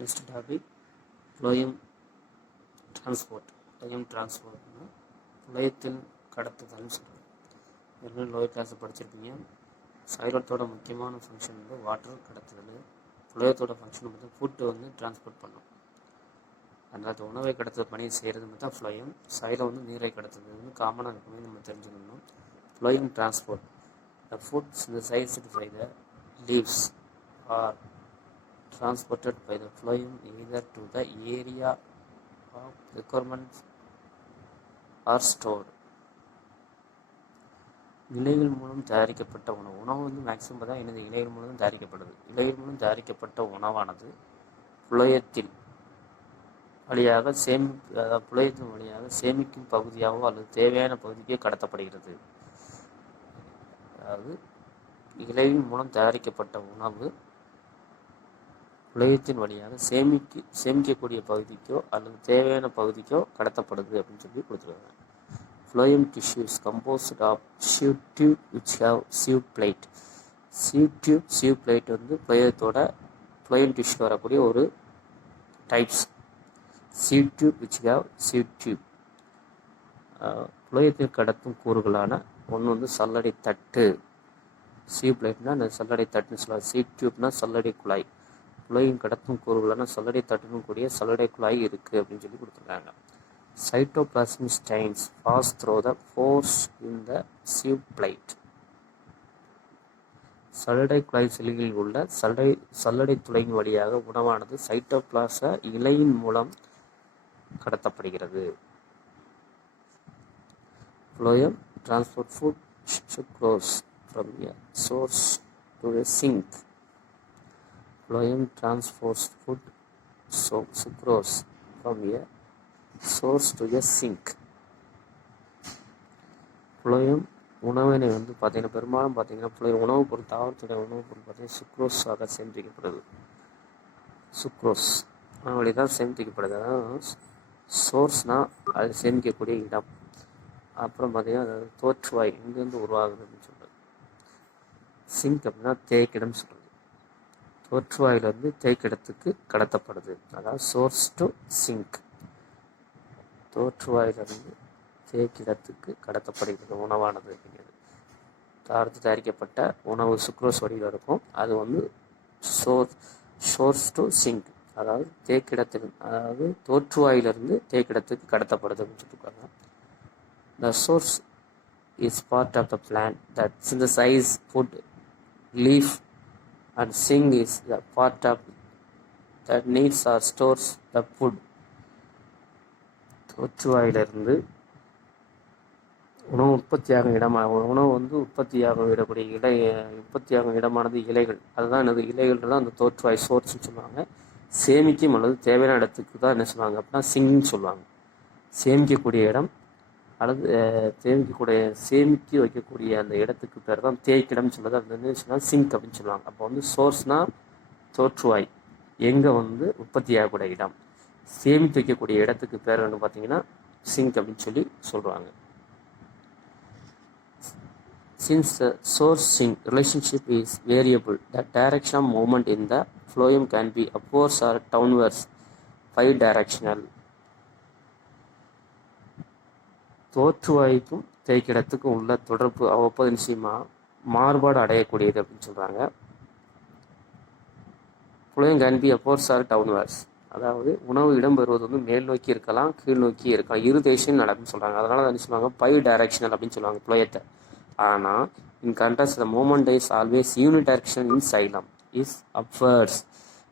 Next topic, phloem transport. phloem transport புளையத்தில் கடத்துதல்னு சொல்கிறோம். எல்லாம் lower class படிச்சிருப்பீங்க. சைலத்தோட முக்கியமான ஃபங்க்ஷன் வந்து வாட்டர் கடத்துதல். புளையத்தோட ஃபங்க்ஷன் வந்து ஃபுட்டு வந்து டிரான்ஸ்போர்ட் பண்ணும். அதனால் உணவை கடத்துற பணியை செய்கிறது மட்டும் தான் ஃப்ளோயம். சைலம் வந்து நீரை கடத்துறது வந்து காமனாக இருக்குமே நம்ம தெரிஞ்சுக்கணும். Phloem transport the food synthesized by the leaves are transported by the phloem either to the area of requirement or stored. இலைகள் மூலம் தயாரிக்கப்பட்ட உணவு வந்து மேக்ஸிமம் தான் எனது இலைகள் மூலம் தயாரிக்கப்படுது. இலைகள் மூலம் தயாரிக்கப்பட்ட உணவானது புளையத்தின் வழியாக புளையத்தின் வழியாக சேமிக்கும் பகுதியாகவோ அல்லது தேவையான பகுதிக்கோ கடத்தப்படுகிறது. அதாவது இலையின் மூலம் தயாரிக்கப்பட்ட உணவு புளையத்தின் வழியாக சேமிக்கக்கூடிய பகுதிக்கோ அல்லது தேவையான பகுதிக்கோ கடத்தப்படுது அப்படின்னு சொல்லி கொடுத்துருக்காங்க. phloem tissue is composed of sieve tube which have sieve plate. sieve plate வந்து phloem tissue வரக்கூடிய ஒரு types. sieve tube which have sieve tube. புளையத்தில் கடத்தும் கூறுகளான ஒன்று வந்து சல்லடை தட்டு. sieve பிளேட்னா அந்த சல்லடை தட்டுன்னு சொல்லலாம். sieve டியூப்னா சல்லடை குழாய். புளையம் கடத்தும் கூறுகளான சல்லடை தட்டுன்னு கூடிய சல்லடை குழாய் இருக்குது அப்படின்னு சொல்லி கொடுத்துருக்காங்க. Cytoplasmic stains pass through the pores in the sieve plate. சல்லடை குழாய் செல்களில் உள்ள சல்லடை துளையின் வழியாக உணவானது சைட்டோபிளாச இலையின் மூலம் கடத்தப்படுகிறது. phloem transport food sucrose from a source to a sink. phloem transports food sucrose from a source to a sink. phloem உணவினை வந்து பார்த்தீங்கன்னா பெரும்பாலும் பார்த்தீங்கன்னா phloem உணவுப் பொருள் தாவரத்துடைய உணவுப் பொருள் பார்த்தீங்கன்னா சுக்ரோஸாக சேமிக்கப்படுது. சுக்ரோஸ் வழி தான் சேமிக்கப்படுது. அதாவது சோர்ஸ்னால் அது சேமிக்கக்கூடிய இடம். அப்புறம் பார்த்தீங்கன்னா அது தோற்றுவாய் இங்கேருந்து உருவாகுது அப்படின்னு சொல்கிறது. சிங்க் அப்படின்னா தேய்க்கிடம் சொல்கிறது. தோற்றுவாயிலிருந்து தேய்க்கிடத்துக்கு கடத்தப்படுது. அதாவது சோர்ஸ் டு சிங்க். தோற்றுவாயிலிருந்து தேய்க்கிடத்துக்கு கடத்தப்படுகிறது உணவானது அப்படிங்கிறது. தாவரத்தில் தயாரிக்கப்பட்ட உணவு சுக்ரோஸ் வடிவில் இருக்கும். அது வந்து சோர்ஸ் டு சிங்க், அதாவது தோற்றுவாயிலிருந்து தேய்க்கிடத்துக்கு கடத்தப்படுது அப்படின்னு சொல்லியிருக்காங்க. The source is part of the plant that synthesizes food. Leaf and sink is the part of that needs or stores the food. தோற்றுவாயிலிருந்து உணவு உற்பத்தியாகும் உணவு வந்து உற்பத்தியாகும் இடமானது இலைகள். அதுதான் என்னது இலைகள் தான் அந்த தோற்றுவாய் சோர்ஸ்ன்னு சொல்லுவாங்க. சேமிக்கும் அல்லது தேவையான இடத்துக்கு தான் என்ன சொல்லுவாங்க அப்படின்னா சிங்க்னு சொல்லுவாங்க. சேமிக்கக்கூடிய இடம் அல்லது சேமிக்க வைக்கக்கூடிய அந்த இடத்துக்கு பேர் தான் தேய்க்கிடம் சொல்லுறது. அது வந்து சொன்னால் சிங்க் அப்படின்னு சொல்லுவாங்க. அப்போ வந்து சோர்ஸ்னால் தோற்றுவாய், எங்கே வந்து உற்பத்தி ஆகக்கூடிய இடம். சேமித்து வைக்கக்கூடிய இடத்துக்கு பேர் வந்து பார்த்தீங்கன்னா சிங்க் அப்படின்னு சொல்லி சொல்கிறாங்க. Since the source-sink relationship is variable, the direction of movement in the phloem can be upwards or downwards, bidirectional. தோற்றுவாய்க்கும் தேய்க்கிடத்துக்கும் உள்ள தொடர்பு அவ்வப்போது நிச்சயமாக மாறுபாடு அடையக்கூடியது அப்படின்னு சொல்கிறாங்க. phloem can be upwards or downwards, அதாவது உணவு இடம்பெறுவது வந்து மேல் நோக்கி இருக்கலாம், கீழ் நோக்கி இருக்கலாம், இரு திசையும் நடக்குன்னு சொல்கிறாங்க. அதனால தான் என்ன சொல்லுவாங்க பை டைரக்ஷனல் அப்படின்னு சொல்லுவாங்க புளையத்தை. ஆனால் in contrast the movement is always uni direction in xylem is upwards.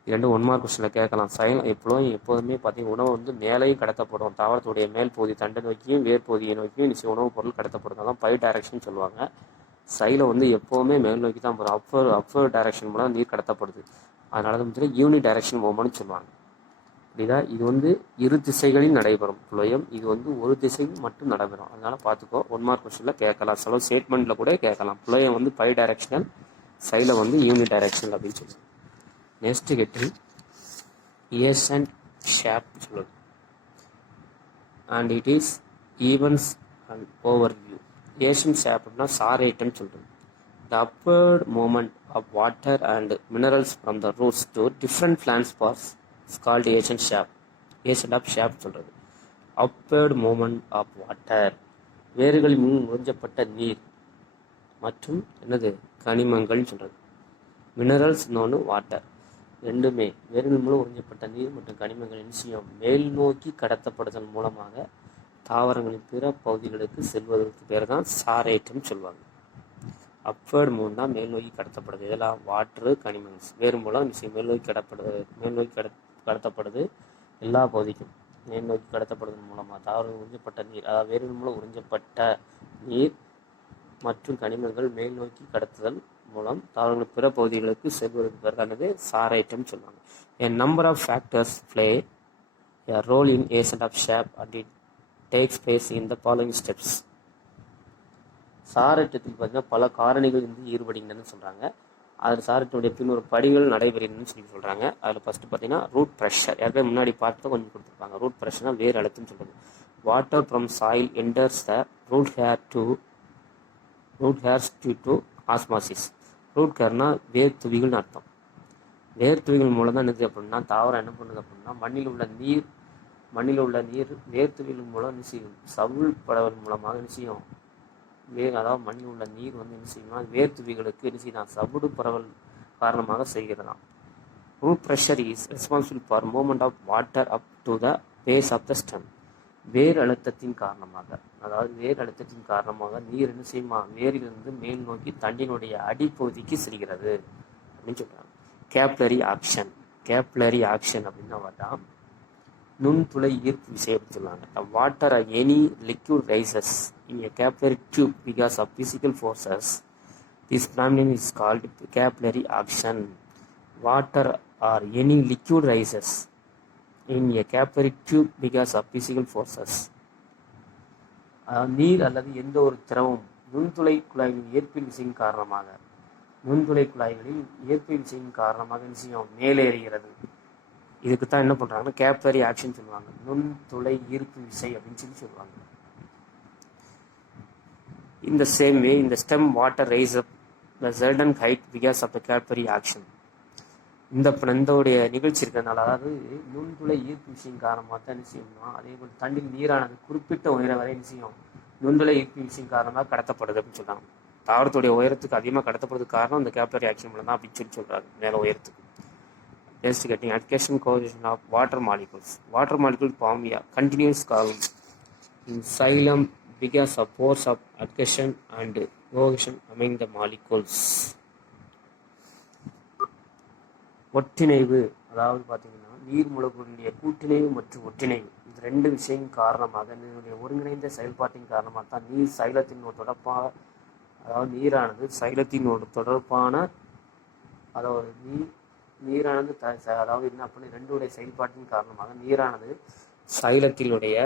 இரண்டு 1 மார்க் கொஸ்டினில் கேட்கலாம். சைலம் எப்போதுமே பார்த்தீங்கன்னா உணவு வந்து மேலேயும் கடத்தப்படும். தாவரத்துடைய மேல் பகுதி தண்டை நோக்கியும் வேர் பகுதியை நோக்கியும் நிச்சயம் உணவுப் பொருள் கடத்தப்படும். அதான் பை டைரக்ஷன் சொல்லுவாங்க. சைலம் வந்து எப்போவுமே மேல் நோக்கி தான் போகிறோம். அப்வர் டைரக்ஷன் மூலம் நீர் கடத்தப்படுது. அதனால தான் வந்து யூனி டைரக்ஷன் மூமெண்ட்னு சொல்லுவாங்க. அப்படிதான் இது வந்து இரு திசைகளில் நடைபெறும் phloem. இது வந்து ஒரு திசையில் மட்டும் நடைபெறும். அதனால பார்த்துக்கோ 1 மார்க் கொஸ்டினில் கேட்கலாம். சில ஸ்டேட்மெண்ட்டில் கூட கேட்கலாம். phloem வந்து பை டைரக்ஷனல், சைலம் வந்து யூனி டைரக்ஷனல் அப்படின்னு சொல்லுவாங்க. நெக்ஸ்ட் கெட்டு ஏசன்ட் ஷேப் சொல்லுது. அண்ட் இட் இஸ் ஈவன்ஸ் அண்ட் ஓவர்வியூ. ஏசன்ட் ஷேப் அப்படின்னா சாரேட்டன்னு சொல்கிறது. The upward movement of water and minerals from the roots to different plant parts is called ascent of sap சொல்கிறது. அப்வேர்டு மூமெண்ட் ஆஃப் வாட்டர், வேர்களின் முன் உறிஞ்சப்பட்ட நீர் மற்றும் என்னது கனிமங்கள்னு சொல்கிறது. மினரல்ஸ் இன்னொன்று வாட்டர், ரெண்டுமே வேர்கள் மூலம் உறிஞ்சப்பட்ட நீர் மற்றும் கனிமங்கள் நிச்சயம் மேல் நோக்கி கடத்தப்படுதல் மூலமாக தாவரங்களின் பிற பகுதிகளுக்கு செல்வதற்கு பேர் தான் சாரேட்டம் சொல்லுவாங்க. அப்வேர்டு மூலம் தான் மேல் நோக்கி கடத்தப்படுது. இதெல்லாம் வாட்ரு கனிமங்கள்ஸ் வேறு மூலம் நிச்சயம் மேல் நோக்கி கடத்தப்படுது எல்லா பகுதிக்கும். மேல் நோக்கி கடத்தப்படுவதன் மூலமாக தாவரங்கள் உறிஞ்சப்பட்ட நீர், அதாவது வேர்கள் மூலம் உறிஞ்சப்பட்ட நீர் மற்றும் கனிமங்கள் மேல் நோக்கி கடத்துதல் மூலம் தாவரங்கள் பிற பகுதிகளுக்கு செல்வதற்கு பிறகு சாரைட்டம் சொல்லுவாங்க. A number of factors play a role in agent of shape and it takes place in the following steps. சாரைட்டத்தில் பார்த்தீங்கன்னா பல காரணிகள் ஈடுபடுகின்றன்னு சொல்கிறாங்க. அதில் சாரைட்டனுடைய பின்னொரு படிகள் நடைபெறுன்னு சொல்கிறாங்க. அதில் ஃபஸ்ட்டு பார்த்தீங்கன்னா ரூட் ப்ரெஷர், ஏற்கனவே முன்னாடி பார்த்து கொஞ்சம் கொடுத்துருப்பாங்க. ரூட் ப்ரெஷர்னா வேர் அழுத்தம்னு சொல்கிறது. Water from soil enters the root hairs to osmosis. Root ஹேர்னா வேர் துவிகள்னு அர்த்தம். வேர் துவிகள் மூலம் தான் என்னது அப்படின்னா தாவரம் என்ன பண்ணுது அப்படின்னா மண்ணில் உள்ள நீர் வேர் துவிகள் மூலம் என்ன செய்யும், சவுள் படவல் மூலமாக என்ன செய்யும், அதாவது மண்ணில் உள்ள நீர் என்ன செய்யும்னா வேர் துவிகளுக்கு என்ன செய்யலாம், சவுடு பரவல் காரணமாக செய்கிறதாம். Root pressure is responsible for movement of water up to the base of the stem. வேர் அழுத்தத்தின் காரணமாக நீர் என்ன செய்யுமா வேரிலிருந்து மேல் நோக்கி தண்டினுடைய அடிப்பகுதிக்கு செல்கிறது அப்படின்னு சொல்றாங்க. கேப்லரி ஆக்ஷன் அப்படின்னா பார்த்தா நுண்துளை ஈர்ப்பு விசை அப்படின்னு சொல்லுவாங்க. Water or any liquid rises in a capillary tube because of physical forces. This phenomenon is called capillary action. Water or any liquid rises in a capillary tube because of physical forces. நீர் அல்லது எந்த ஒரு திரவம் நுண்துளை குழாய்களின் ஈர்ப்பின் விசையின் காரணமாக நிச்சயம் மேலேறுகிறது. இதுக்கு தான் என்ன பண்றாங்கன்னா கேப்லரி ஆக்ஷன் சொல்லுவாங்க, நுண்துளை ஈர்ப்பு விசை அப்படின்னு சொல்லுவாங்க. In the same way, in the stem, water rise up the certain height because of the capillary action. இந்த நிகழ்ச்சி இருக்கிறதுனால, அதாவது நுண்துளை ஈர்ப்பு விசையின் காரணமாக தான் என்ன செய்யணும்னா அதே போல் தண்டில் நீரானது குறிப்பிட்ட உயரம் வரை என்ன செய்யும் நுண்துளை ஈர்ப்பு விசையின் காரணமாக கடத்தப்படுது அப்படின்னு சொல்றாங்க. தாவரத்துடைய உயரத்துக்கு அதிகமாக கடத்தப்படுறதுக்கு காரணம் இந்த கேப்லரி ஆக்ஷன் மூலம் தான் அப்படின்னு சொல்றாங்க. மேலே உயரத்துக்கு getting adhesion cohesion of water molecules. Water molecules form a continuous column in xylem because of force of adhesion and cohesion among the molecules. ஒட்டிணைவு, அதாவது பார்த்தீங்கன்னா நீர் மூலக்கூறினுடைய கூட்டிணைவு மற்றும் ஒட்டிணைவு, இந்த ரெண்டு விஷயம் காரணமாக இதனுடைய ஒருங்கிணைந்த செயல்பாட்டின் காரணமாக தான் நீர் சைலத்தின் ஒரு தொடர்பாக, அதாவது நீரானது சைலத்தின் ஒரு தொடர்பான, அதாவது நீரானது அதாவது என்ன அப்படின்னு ரெண்டுடைய செயல்பாட்டின் காரணமாக நீரானது சைலத்தினுடைய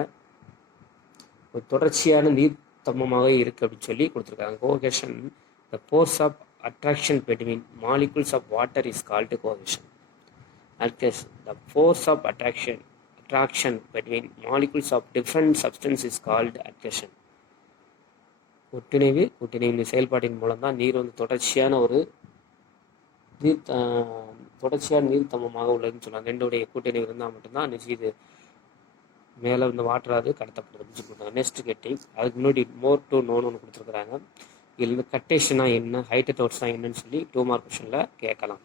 ஒரு தொடர்ச்சியான நீர் தம்மமாக இருக்கு அப்படின்னு சொல்லி கொடுத்துருக்காங்க. Cohesion, the force of attraction between molecules of water is called cohesion. Adhesion, the force of attraction between molecules of different substances is called adhesion. ஒட்டிணைவின் செயல்பாட்டின் மூலம் தான் நீர் தொடர்ச்சியான நீர் தம்மமாக உள்ளதுன்னு சொன்னாங்க. ரெண்டுடைய கூட்டணிவு இருந்தால் மட்டும்தான் இது மேலே வாட்டராது கடத்தப்படுதுன்னு சொல்லியிருக்காங்க. நெக்ஸ்ட் கெட்டிங், அதுக்கு முன்னாடி மோர் டு நோன்னு ஒன்று கொடுத்துருக்குறாங்க. இதில் கட்டேஷனா என்ன, ஹைட்டோட்ஸ்னா என்னன்னு சொல்லி 2 மார்க் கொஸ்டினில் கேட்கலாம்.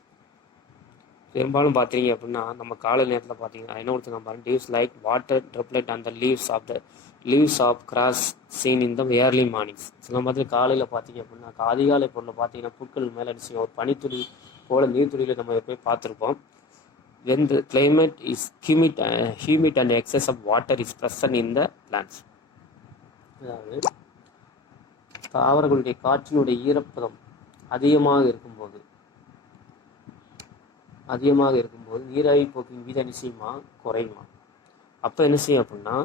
பெரும்பாலும் பார்த்தீங்க அப்படின்னா நம்ம காலை நேரத்தில் பார்த்தீங்கன்னா என்ன கொடுத்துருக்காங்க பாருங்க, டியூஸ் லைக் வாட்டர் ட்ரிப்லெட் அந்த leaves of grass seen in the early mornings. சில மாதிரி காலையில் பார்த்தீங்க அப்படின்னா அதிகாலை பொருளில் பார்த்தீங்கன்னா புட்கள் மேலே அடிச்சு ஒரு பனித்துளி போல நீர்த்துளியில் நம்ம போய் பார்த்துருப்போம். when the climate is humid and excess of water is present in the plants. அதாவது தாவரங்களுடைய காற்றினுடைய ஈரப்பதம் அதிகமாக இருக்கும்போது நீராவி போக்கின் வீதம் நிச்சயமா குறையுமா. அப்போ என்ன செய்யும் அப்படின்னா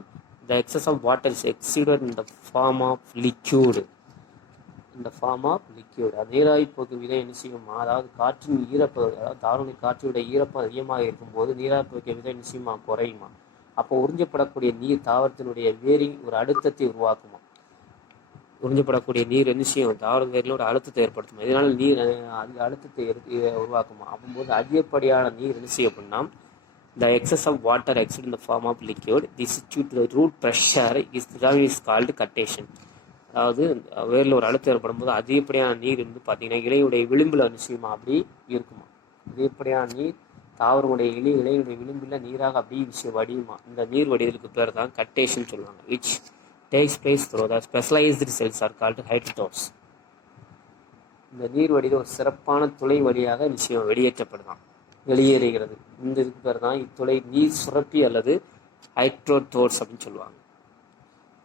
the excess of water is exceeded in the form of liquid. நீராவி போக்கு விதை என்ன செய்யுமா, அதாவது காற்றின் ஈரப்பதம், அதாவது தாவரங்களுடைய காற்றினுடைய ஈரப்பதம் அதிகமாக இருக்கும்போது நீராவி போக்கு விதை நிச்சயமா குறையுமா. அப்போ உறிஞ்சப்படக்கூடிய நீர் தாவரத்தினுடைய வேரில் ஒரு அழுத்தத்தை உருவாக்குமா. உறிஞ்சப்படக்கூடிய நீர் என்ன செய்யும், தாவர வேரில் ஒரு அழுத்தத்தை ஏற்படுத்துமா. இதனால நீர் அதிக அழுத்தத்தை உருவாக்குமா. அப்போது அதிகப்படியான நீர் என்ன செய்யும் அப்படின்னா The excess of water exit in the form of liquid, this is due to the root pressure is called cuttation. அதாவது வேரில் ஒரு அழுத்தம் ஏற்படும் போது அதிகப்படியான நீர் வந்து பார்த்தீங்கன்னா இலையுடைய விளிம்பில் நிச்சயமா அப்படி இருக்குமா. அதிகப்படியான நீர் தாவரமுடைய இலையுடைய விளிம்பில் நீராக அப்படியே விஷயம் வடியுமா. இந்த நீர் வடிதலுக்கு பேர் தான் கட்டேஷன் சொல்லுவாங்க. Which takes place through the specialised cells are called ஹைட்ரோடோர்ஸ். இந்த நீர் வடித ஒரு சிறப்பான துளை வழியாக விஷயம் வெளியேறுகிறது. இந்த இதுக்கு பேர் தான் இத்துளை நீர் சுரப்பி அல்லது ஹைட்ரோடோர்ஸ் அப்படின்னு சொல்லுவாங்க.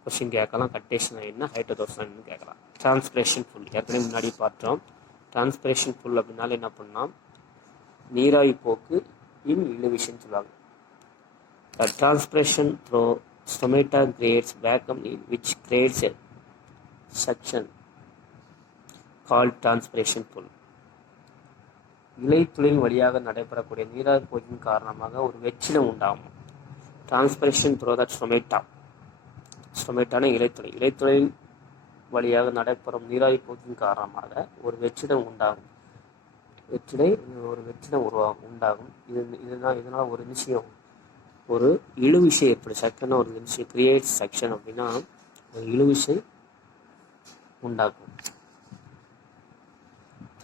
கொஸ்டின் கேட்கலாம், கட்டேஷன் என்ன, ஹைட்ரோடோர்ஸ் என்னன்னு கேட்கலாம். டிரான்ஸ்பிரேஷன் புல் ஏற்கனவே முன்னாடி பார்த்தோம். டிரான்ஸ்பிரேஷன் புல் அப்படின்னால என்ன பண்ணால் நீராவி போக்கு இன் இழுவிஷன் சொல்லுவாங்க. Transpiration through stomata creates vacuum which creates a suction called transpiration pull. இலைத்துளின் வழியாக நடைபெறக்கூடிய நீராவி போக்கின் காரணமாக ஒரு வெற்றிடம் உண்டாகும். டிரான்ஸ்பிரேஷன் த்ரோ த ஸ்டொமேட்டான இலைத்துளின் வழியாக நடைபெறும் நீராவி போக்கின் காரணமாக ஒரு வெற்றிடம் உண்டாகும். உண்டாகும். இதனால் ஒரு விஷயம் ஒரு இழுவிசை எப்படி செக்ஷன் ஒரு விஷயம் கிரியேட் செக்ஷன் அப்படின்னா ஒரு இழுவிசை உண்டாக்கும்.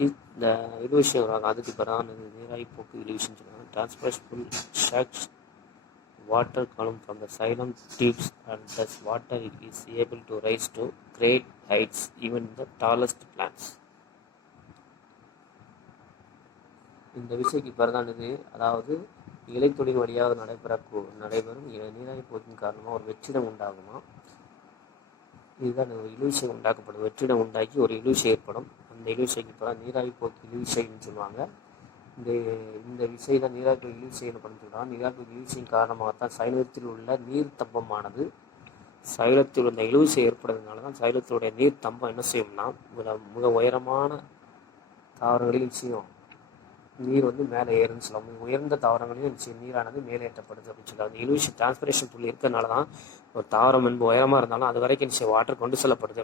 இந்த இழுவிசை வராங்க. அதுக்கு பிறகு நீராவி போக்கு இழுவிசைன்னு சொல்லுவாங்க. Transpiration pull shakes water column from the xylem tubes and thus water is able to rise to great heights even in the tallest plants. இந்த விஷயக்கு பிறதான் இது, அதாவது இலைத்தொழில் வழியாக நடைபெறும் நீராவி போக்கின் காரணமாக ஒரு வெற்றிடம் உண்டாகுமா. இதுதான் இழுவிசை உண்டாக்கப்படும். வெற்றிடம் உண்டாக்கி ஒரு இழுவிசை ஏற்படும். அந்த இழுவிசைக்கு பிறகு நீராவி போக்கு இழுவிசைன்னு சொல்லுவாங்க. இந்த விசை தான் நீராவி இழுவிசை எனப்படும் சொல்கிறாங்க. நீராவி இழுவிசையின் காரணமாகத்தான் சைலத்தில் உள்ள நீர் தம்பமானது சைலத்தில் உள்ள இழுவிசை ஏற்படுறதுனால தான் சைலத்தினுடைய நீர் தம்பம் என்ன செய்யும்னா மிக உயரமான தாவரங்களில் நிச்சயம் நீர் வந்து மேலே ஏறுன்னு சொல்லலாம். மிக உயர்ந்த தாவரங்களிலும் நிச்சயம் நீரானது மேலே ஏற்றப்படுது அப்படின்னு சொல்லுவாங்க. இழுவிசை டிரான்ஸ்பிரேஷன் புள்ளி இருக்கிறதுனால தான் ஒரு தாவரம் என்பது உயரமாக இருந்தாலும் அது வரைக்கும் நிச்சயம் வாட்டர் கொண்டு செல்லப்படுது.